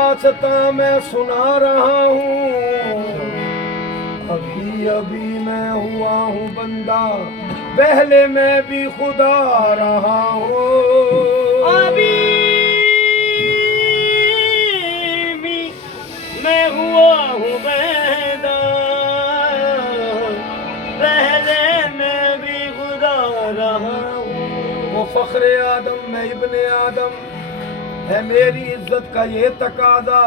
दास्तां मैं सुना रहा हूँ। अभी अभी मैं हुआ हूँ बंदा, पहले मैं भी खुदा रहा हूँ। अभी भी मैं हुआ हूँ बंदा, पहले मैं भी खुदा रहा हूँ। वो फख्रे आदम मैं इब्ने आदम है, मेरी इज्जत का ये तकाजा।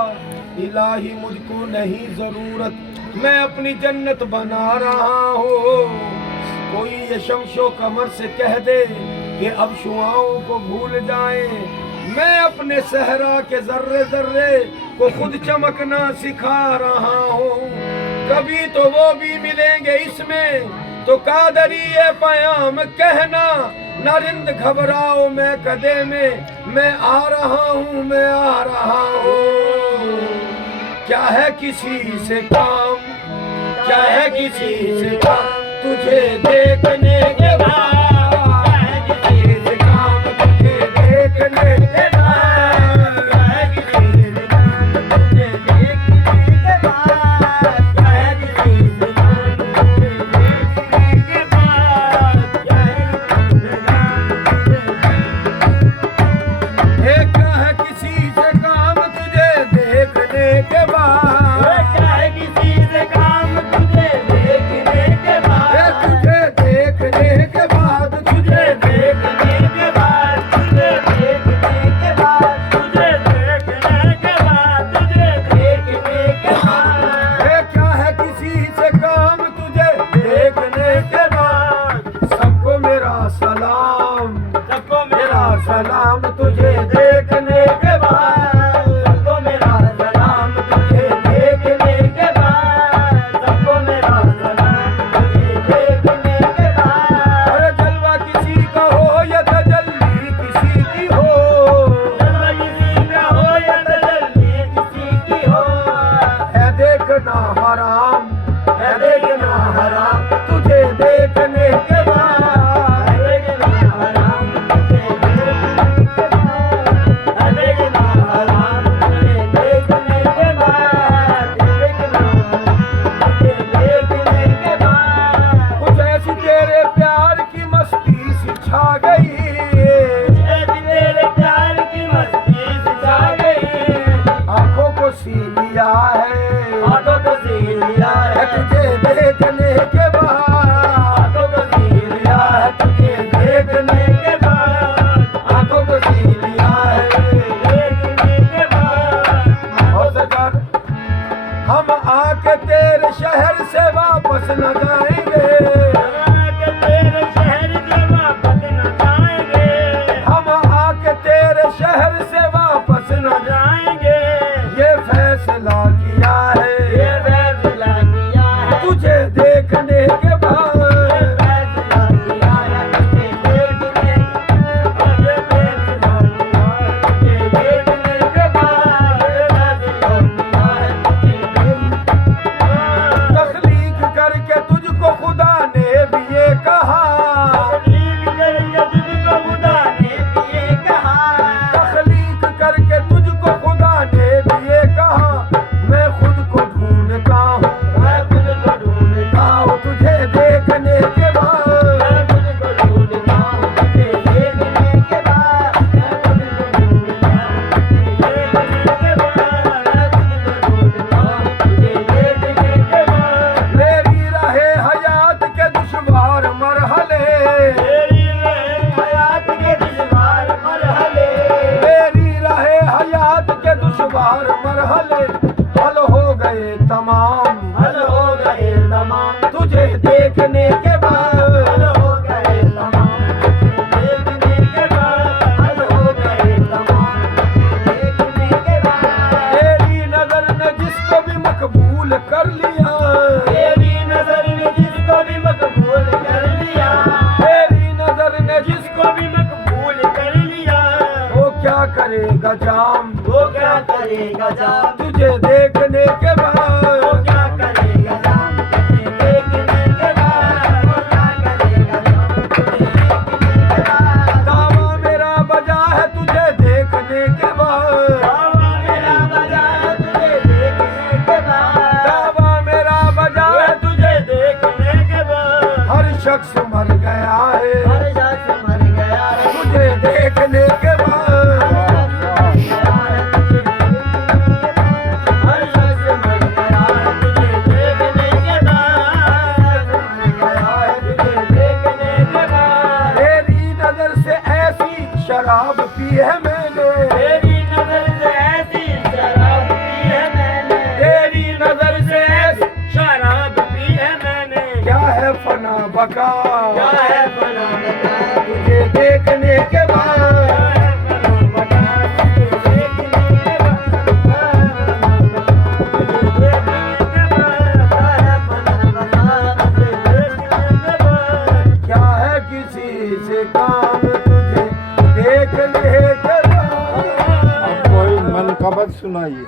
इलाही मुझको नहीं जरूरत, मैं अपनी जन्नत बना रहा हूँ। कोई ये शमशो कमर से कह दे कि अब शुआओं को भूल जाए, मैं अपने सहरा के जर्रे जर्रे को खुद चमकना सिखा रहा हूँ। कभी तो वो भी मिलेंगे इसमें, तो कादरी ये पयाम कहना, नरिंद घबराओ मैं कदे में, मैं आ रहा हूँ, मैं आ रहा हूँ। क्या है किसी से काम, क्या है किसी से काम, तुझे देखने के बाद, क्या है किसी से काम, तुझे देखने के बाद, क्या है किसी से काम, तुझे देखने के बाद, क्या है किसी से काम, तुझे देखने के बाद, क्या है किसी से काम, क्या है किसी से काम, तुझे देखने के बाद, क्या है किसी से काम, तुझे देखने के बाद, तुझे देखने के बाद, तुझे देखने के बाद, तुझे देखने के बाद, तुझे देखने के बाद, तुझे देखने के बाद, क्या है किसी से काम, तुझे देखने के बाद। सबको मेरा सलाम, सबको मेरा सलाम, तुझे देखने के बाद, सबको मेरा सलाम, तुझे देखने के बाद, सबको मेरा सलाम, तुझे देखने के बाद। अरे जलवा किसी का हो या तजल्ली किसी की हो, जलवा किसी का हो या तजल्ली किसी की हो, है देखना हराम, है देखना हराम, तुझे देखने के बाद, है देखना हराम, तुझे देखने के बाद, है देखना हराम, तुझे देखने के बाद, देखना तुझे देखने के बाद। कुछ ऐसी तेरे प्यार की मस्ती सी छा गई, ऐसी तेरे प्यार की मस्ती सी छा गई, आंखों को सी लिया है, आंखों को सी लिया है, तुझे देखने के बाद, आंखों को सी लिया है, तुझे देखने के बाद, आंखों को सी लिया है, देखने के बाद। और सरकार हम आके तेरे शहर से वापस न जाएंगे, आके तेरे शहर से वापस न जाएंगे, हम आके तेरे शहर से वापस न जाएंगे, ये फैसला किया है, ये फैसला किया है, तुझे देखने के बाद, ये फैसला किया है, तुझे देखने के बाद, ये फैसला किया है, तुझे देखने के बाद, ये फैसला किया है, तुझे देखने के बाद। तख्लीक करके तुझको खुदा ने भी ये कहा, तख्लीक करके तुझको खुदा ने भी ये कहा, तख्लीक करके तुझको खुदा ने भी ये कहा, मैं खुद को ढूंढता हूँ, मैं खुद को ढूंढता हूँ, तुझे देखने के बाद, मैं खुद को ढूंढता हूँ, तुझे देखने के बाद, मैं खुद को ढूंढता हूँ, तुझे देखने के बाद, मैं खुद को ढूंढता हूँ, तुझे देखने के बाद। मेरी राहे हयात के दुश्वार मरहले, मेरी राहे हयात के दुश्वार मरहले, मेरी राहे हयात के दुश्वार मरहले, हल हो गए तमाम, हल हो गए तमाम, तुझे देखने के बाद, हल हो गए तमाम, तुझे देखने के बाद, हल हो गए तमाम, तुझे देखने के बाद। तेरी नजर ने जिसको भी मकबूल कर लिया, तेरी नजर ने जिसको भी मकबूल कर लिया, तेरी नजर ने जिसको भी मकबूल कर लिया, वो क्या करेगा जाम, वो क्या करेगा जाम, तुझे देखने के बाद, वो क्या करेगा जाम, तुझे देखने के बाद, वो क्या करेगा जाम, तुझे देखने के बाद। दावा मेरा बजा है तुझे देखने के बाद, दावा मेरा बजा शख्स मर गया है हर शख्स मर गया रे तुझे देखने के बाद हर शख्स मर गया है तुझे देखने के बाद तुझे देखने के बाद तेरी नजर से ऐसी शराब पी है मैंने तेरी नजर से ऐसी शराब पी है मैंने तेरी नजर से ऐसी शराब पी है मैंने क्या है फना बका क्या है फना बता तुझे देखने के बाद क्या है किसी से काम तुझे देखने के बाद अब कोई मनकबत सुनाइए।